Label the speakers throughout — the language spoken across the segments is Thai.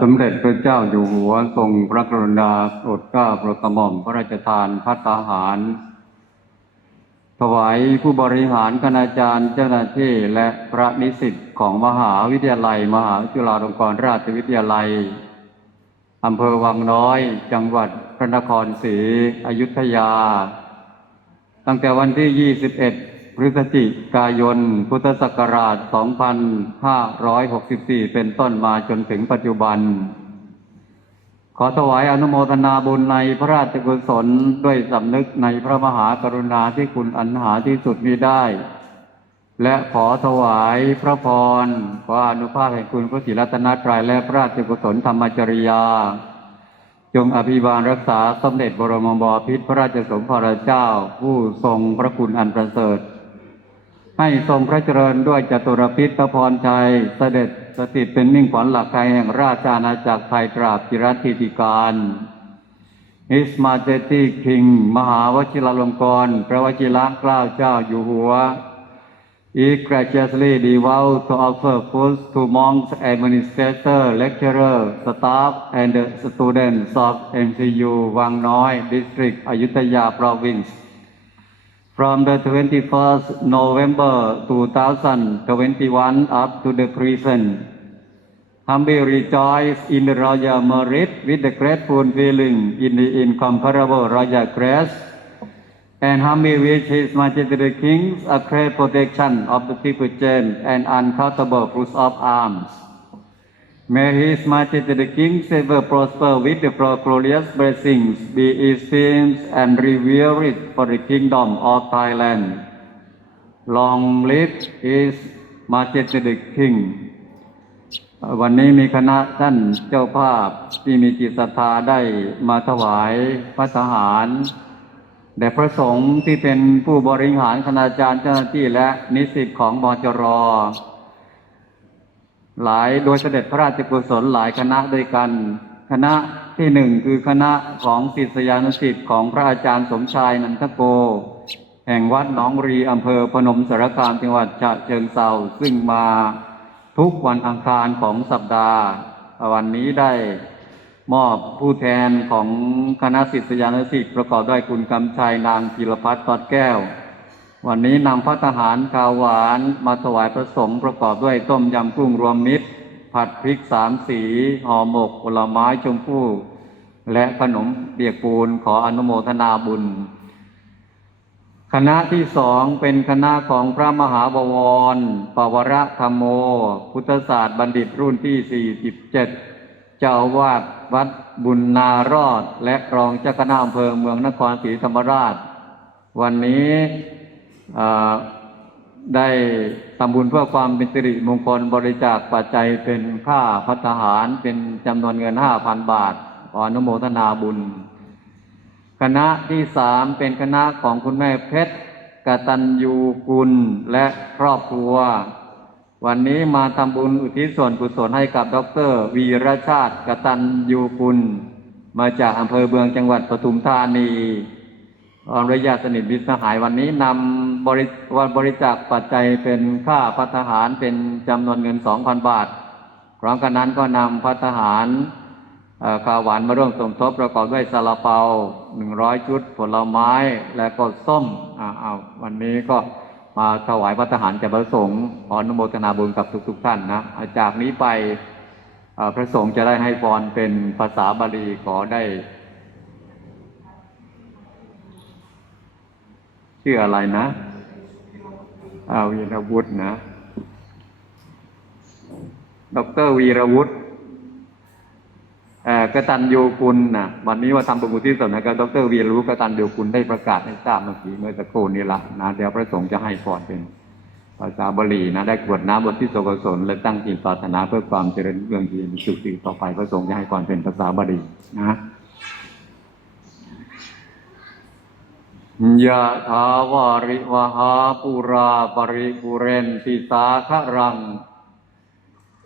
Speaker 1: สมเด็จพระเจ้าอยู่หัวทรงพระกรุณาโปรดเกล้าโปรดกระหม่อมพระราชทานพัตตาหาร ถวายผู้บริหารคณาจารย์เจ้าหน้าที่และพระนิสิตของมหาวิทยาลัย มหาจุฬาลงกรณราชวิทยาลัยอำเภอวังน้อย จังหวัดพระนครศรีอยุธยา ตั้งแต่วันที่ 21 พฤศจิกายน พุทธศักราช 2564 เป็นต้นมาจนถึงปัจจุบัน ขอถวายอนุโมทนาบุญในพระราชกุศลด้วยสำนึกในพระมหากรุณาที่คุณอันหาที่สุดมีได้ และขอถวายพระพรขออนุภาพแห่งคุณพระศรีรัตนตรัยและพระราชกุศลธรรมจริยา จงอภิบาลรักษาสมเด็จบรมบพิตรพระราชสมภารเจ้า ผู้ทรงพระคุณอันประเสริฐ ให้ทรงพระเจริญด้วยจตุรพิษพระพรชัย เสด็จสถิตเป็นมิ่งขวัญหลักใจแห่งราชอาณาจักรไทยตราบจิรัติติการ His Majesty King มหาวชิรลงกร พระวชิรเกล้าเจ้าอยู่หัว is graciously devout to offer food to monks, administrator, lecturer, staff, and students of MCU Wang Noi District, Ayutthaya Province. From the 21st November 2021 up to the present, humbly rejoice in the royal merit with the grateful feeling in the incomparable royal grace and humbly wish His Majesty the King's a great protection of the people chain and uncountable fruits of arms. May His Majesty the King ever prosper with the glorious blessings, be esteemed and revered for the kingdom of Thailand. Long live His Majesty the King. วันนี้มีคณะท่านเจ้าภาพที่มีจิตศรัทธาได้มาถวายพระทหารแด่พระสงฆ์ที่เป็นผู้บริหารคณาจารย์เจ้าหน้าที่และนิสิตของมจร หลายโดยเสด็จพระราชกุศลหลายคณะด้วยกัน คณะที่หนึ่งคือคณะของศิษยานุศิษย์ของพระอาจารย์สมชายนันทโก แห่งวัดหนองรีอำเภอพนมสารคามจังหวัดฉะเชิงเทราซึ่งมาทุกวันอังคารของสัปดาห์ วันนี้ได้มอบผู้แทนของคณะศิษยานุศิษย์ประกอบด้วยคุณกำชัยนางพิรพัฒน์ตอดแก้ว วันนี้นำพระทหารขาวหวานมาถวายพระสงฆ์ประกอบด้วยต้มยำกุ้งรวมมิตร ผัดพริกสามสีห่อหมกผลไม้ชมพู่ และขนมเปียกปูนขออนุโมทนาบุญ คณะที่สองเป็นคณะของพระมหาบวร ปวรธรรมโม พุทธศาสตร์บัณฑิตรุ่นที่ 47 เจ้าอาวาดวัดบุญนารอด และรองเจ้าคณะอำเภอเมืองนครศรีธรรมราช วันนี้ ได้ทำบุญเพื่อความเป็นสิริมงคลบริจาคปัจจัยเป็นค่าพัฒหารเป็นจำนวนเงิน5,000บาทขออนุโมทนาบุญ คณะที่สามเป็นคณะของคุณแม่เพชรกตัญญูกุลและครอบครัว วันนี้มาทำบุญอุทิศส่วนกุศลให้กับดรวีรชาติกตัญญูกุลมาจากอำเภอเบืองจังหวัดปทุมธานีอรยาสนิทมิตรสหายวันนี้นำ บริวันบริจาคปัจจัยเป็นค่าพัฒหารเป็นจำนวนเงิน2,000บาท พร้อมกันนั้นก็นำพัฒหารข้าวหวานมาร่วมสมทบประกอบด้วยซาลาเปา100ชุดผลไม้และก็ส้มอ่าเอาวันนี้ก็มาถวายพัฒหารแก่พระสงฆ์ขออนุโมทนาบุญกับทุกๆท่านนะจากนี้ไปพระสงฆ์จะได้ให้พรเป็นภาษาบาลีขอได้ชื่ออะไรนะ อาวีรวุฒินะ ดรวีรวุฒิกตัญญูคุณนะวันนี้ว่าทำบุญกุศลส่วนนะครับดรวีรู้กตัญญูคุณได้ประกาศให้ทราบเมื่อกี้เมื่อสักครู่นี้ละนะเดี๋ยวพระสงฆ์จะให้พรเป็นภาษาบาลีนะได้กวดน้ำบทที่โสกศลและตั้งจิตปรารถนาเพื่อความเจริญเรื่องดีสุขสีต่อไปพระสงฆ์จะให้พรเป็นภาษาบาลีนะ ยะถาวาริวหาปุราปริปุเรนติสาครัง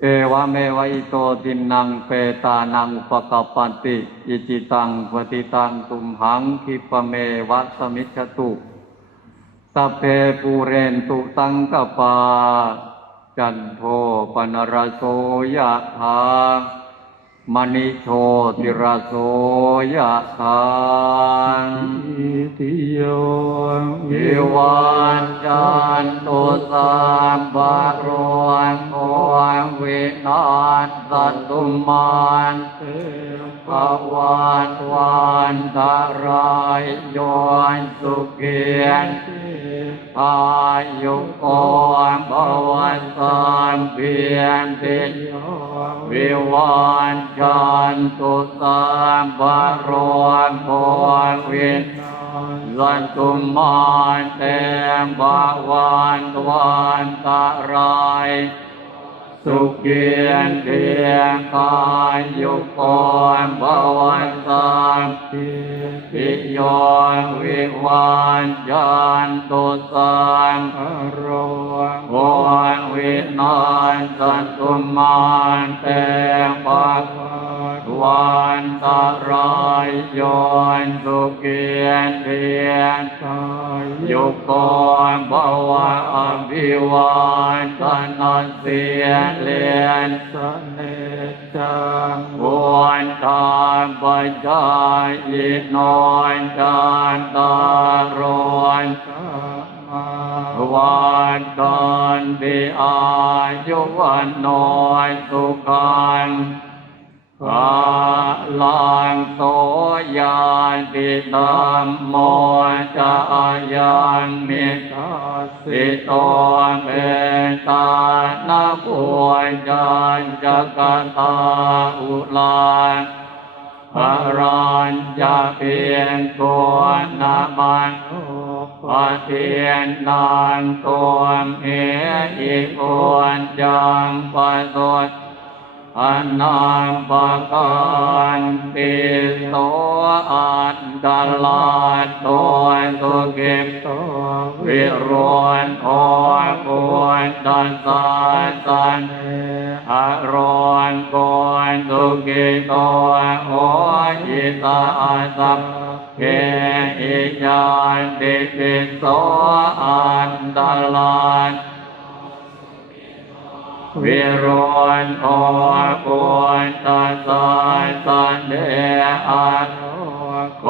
Speaker 1: เอวเมวะอิโตตินังเปตานังอุปกปปันติอิจิตังปฏิตังตุมหังคิปะเมวัสมิจตุสัพเพปูเรนตุสังกปา จันโทปนรโสยะถา มณิโชติระโสยะถา
Speaker 2: อิติโย
Speaker 1: อิวันจันตุสัมปะโรนโอวินาศสัตตุมัน
Speaker 2: เต
Speaker 1: ภวันวันตรายโยนสุขียน
Speaker 2: ต
Speaker 1: อายุโกภวันสันเพียนติ
Speaker 2: โย
Speaker 1: วิวันจันตุสามปะโรนพรวินลันตุมานเตมบาวันตวันตะราย สุเกียนเทียงกายยุกรบวันสัม
Speaker 2: เต
Speaker 1: ปิยนวิวันยันตุสัน
Speaker 2: อโร
Speaker 1: โอวินานสันตุมานเตมบา
Speaker 2: วั
Speaker 1: นตะรายโยนสุเกียนเทียง
Speaker 2: กาย
Speaker 1: ยุกรภวะอภิวันตนันเสียเลียน
Speaker 2: สเนจัง
Speaker 1: บวนทานปัญญาอินอนจานตารวนวันกันติอายุวันนอยสุขัน ภาลังโสยานติธรรมโมจะยังมิ
Speaker 2: ตาสิ
Speaker 1: สิโตเป็นตานาปุญจันจักตาอุลานพระรัญจะเพียงตัวนามันปะเทียนนานตัวเออีกวนจังปะสด อนามปกันติโสอันดาลาตัวสุกิ
Speaker 2: โต
Speaker 1: วิโรนโอปวนตันสาสัน
Speaker 2: เน
Speaker 1: อารอนโกนตุกิโตโอหิตาสัพเพอิยานติปิโสอันตลาน วิโรนโอปวนตันสาสันเดอัน
Speaker 2: โอ
Speaker 1: โก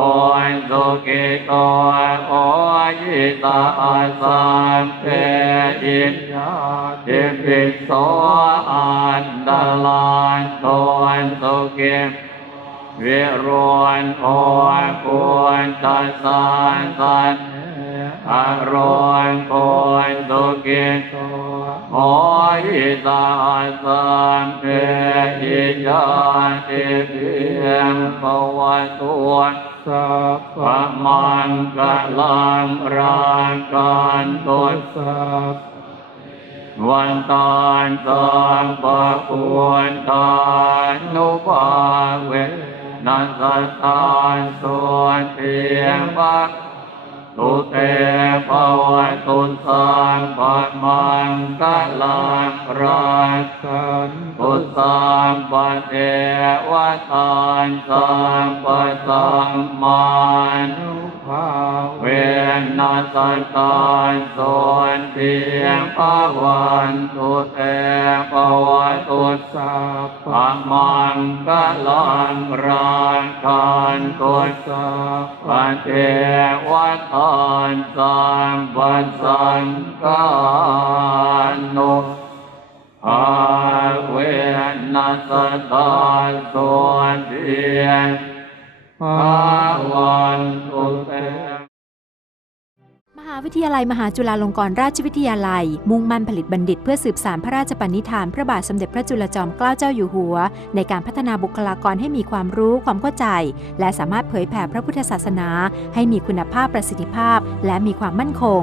Speaker 1: นสุกิโตโอยิตาสัมเพอิน
Speaker 2: ยา
Speaker 1: ทิปิโสอันดาลานโตนสุกิวิโรนโอปวนตัสสะสัน
Speaker 2: เน
Speaker 1: อารอนโกนสุกิ
Speaker 2: โต
Speaker 1: โอหิตาสัมเพอิยาติเพียงปวัตุว
Speaker 2: สัพ
Speaker 1: พมันกลังรางการตุสั
Speaker 2: พ
Speaker 1: วันตานสัมปะปวนทานุภาเวนัสตานส่วนเทียงบัก ตุเตภวตุสัมปะมังกลังราง
Speaker 2: สัน
Speaker 1: ตุสัมปะเอวตานสัมปะสัมมานุ เวนัสตานส่วนเทียงภาวันตุเตภวตุสั
Speaker 2: พ
Speaker 1: พะมังกะลังรางคันตุสั
Speaker 2: พ
Speaker 1: ปะเทวตานสัมปัสสังกานุอาเวนัสตานส่วนเทียง
Speaker 2: ภา
Speaker 1: วันตุเต
Speaker 3: มหาวิวิทยาลัยมหาจุฬาลงกรณราชวิทยาลัย มุ่งมั่นผลิตบัณฑิตเพื่อสืบสานพระราชปณิธาน พระบาทสมเด็จพระจุลจอมเกล้าเจ้าอยู่หัว ในการพัฒนาบุคลากรให้มีความรู้ความเข้าใจ และสามารถเผยแผ่พระพุทธศาสนา ให้มีคุณภาพประสิทธิภาพ และมีความมั่นคง